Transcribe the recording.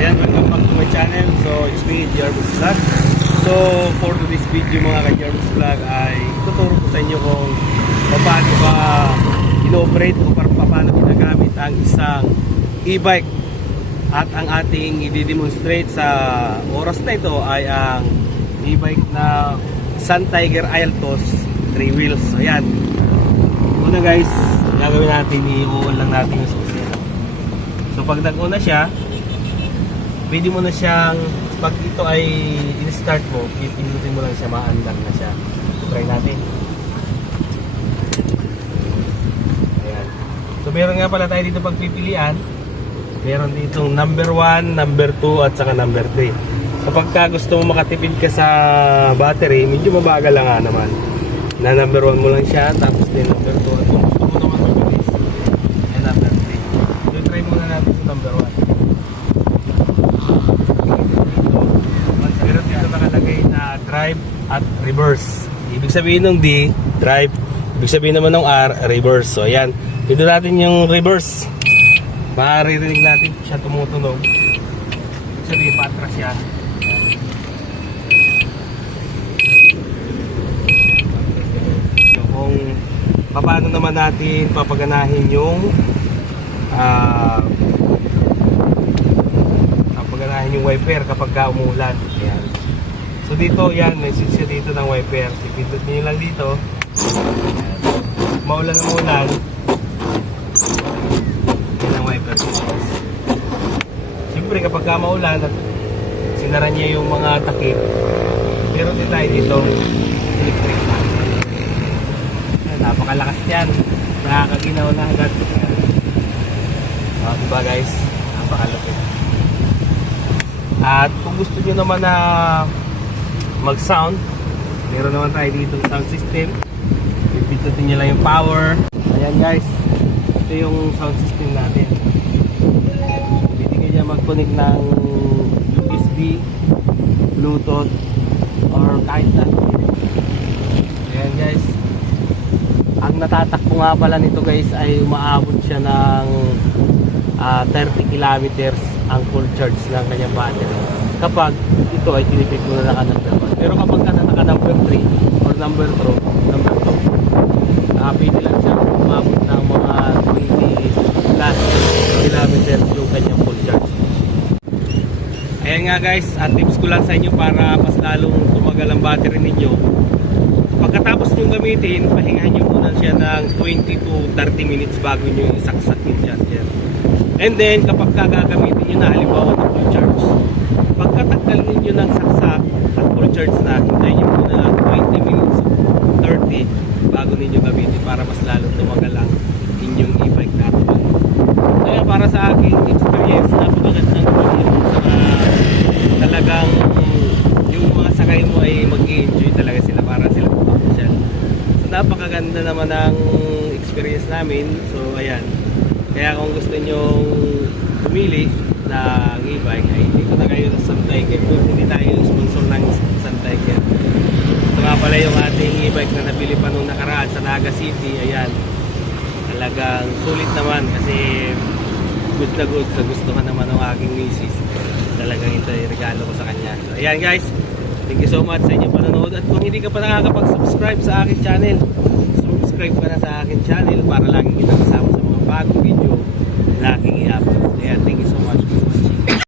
Ayan, welcome back to my channel. So, it's me, Jarvis Vlog. So, for today's video mga ka-Jarvis Vlog ay tuturo ko sa inyo kung paano ba ino-operate o paano ginagamit ang isang e-bike. At ang ating i-demonstrate sa oras na ito ay ang e-bike na Sun Tiger Altos 3 wheels. Ayan. Una guys, gagawin natin, i-on lang natin yung susi. So pag nag-una siya, pwede mo na siyang, pag ito ay in-start mo, pipinutin mo lang siya, maandar na siya. Try natin. Ayan. So meron nga pala tayo dito pagpipilian. Meron ditong number 1, number 2, at saka number 3. Kapag ka gusto mo makatipid ka sa battery, medyo mabagal lang nga naman. Na number 1 mo lang siya, tapos din number 2, at kung gusto mo naman mabilis, yan number 3. So try muna natin sa number 1. Meron dito nakalagay na drive at reverse. Ibig sabihin ng D, drive. Ibig sabihin naman ng R, reverse. So ayan, dito natin yung reverse. Maririnig natin siya tumutunog. Ibig sabihin, patras siya. So, kung paano naman natin papaganahin yung ah papaganahin yung wiper kapag ka umuulan. Ayan. So dito, yan, may siya dito ng wiper. Pipindot niyo lang dito. Maulan na maulan. Yan ang wiper. Siyempre kapag ka maulan at sinara niya yung mga takip, meron din tayo dito electric fan. Napakalakas yan. Nakakaginaw na agad. Ayan. Ah, diba guys? Napakalapit. At kung gusto nyo naman na mag-sound, meron naman tayo dito sound system. Pipindutin nyo lang yung power. Ayan guys, ito yung sound system natin. Pwede dyan mag-connect ng USB, Bluetooth, or kahit na. Ayan guys. Ang natatakbo nga pala nito guys ay umaabot siya ng ah, 30 kilometers ang full charge ng kanyang battery. Kapag ito ay tinipid mo na naka number 1. Pero kapag ka na naka number 3 or number 2, number 2, uh, pwede lang siya umabot ng mga 20 plus kilometers yung kanyang full charge. Ayan nga guys, at tips ko lang sa inyo para mas lalong tumagal ang battery ninyo. Pagkatapos nyo gamitin, pahingahan nyo muna siya ng 20 to 30 minutes bago nyo isaksak yung charger. And then, kapag kagagamitin nyo na, halimbawa na full charge, pagkatakal ninyo ng saksak at full charge na, hintayin nyo muna ng 20 minutes, 30, bago ninyo gamitin para mas lalong tumagal ang inyong e-bike na. Kaya para sa aking experience, napakaganda ng sa talagang yung mga sakay mo ay mag enjoy talaga sila para sila pumapasyal. So napakaganda naman ng experience namin. So ayan. Kaya kung gusto nyo pumili na e-bike ay dito na kayo sa Sun Tiger. Kung hindi tayo sponsor ng Sun Tiger. Ito nga pala yung ating e-bike na nabili pa nung nakaraan sa Naga City. Ayan. Talagang sulit naman kasi good na good sa gusto ka naman ng aking misis. Talagang ito ay regalo ko sa kanya. So, ayan guys. Thank you so much sa inyong panonood. At kung hindi ka pa nakakapag-subscribe sa aking channel, subscribe ka na sa aking channel para lagi kitang kasama sa mga bagong video na i-upload. Ayan, thank you so much.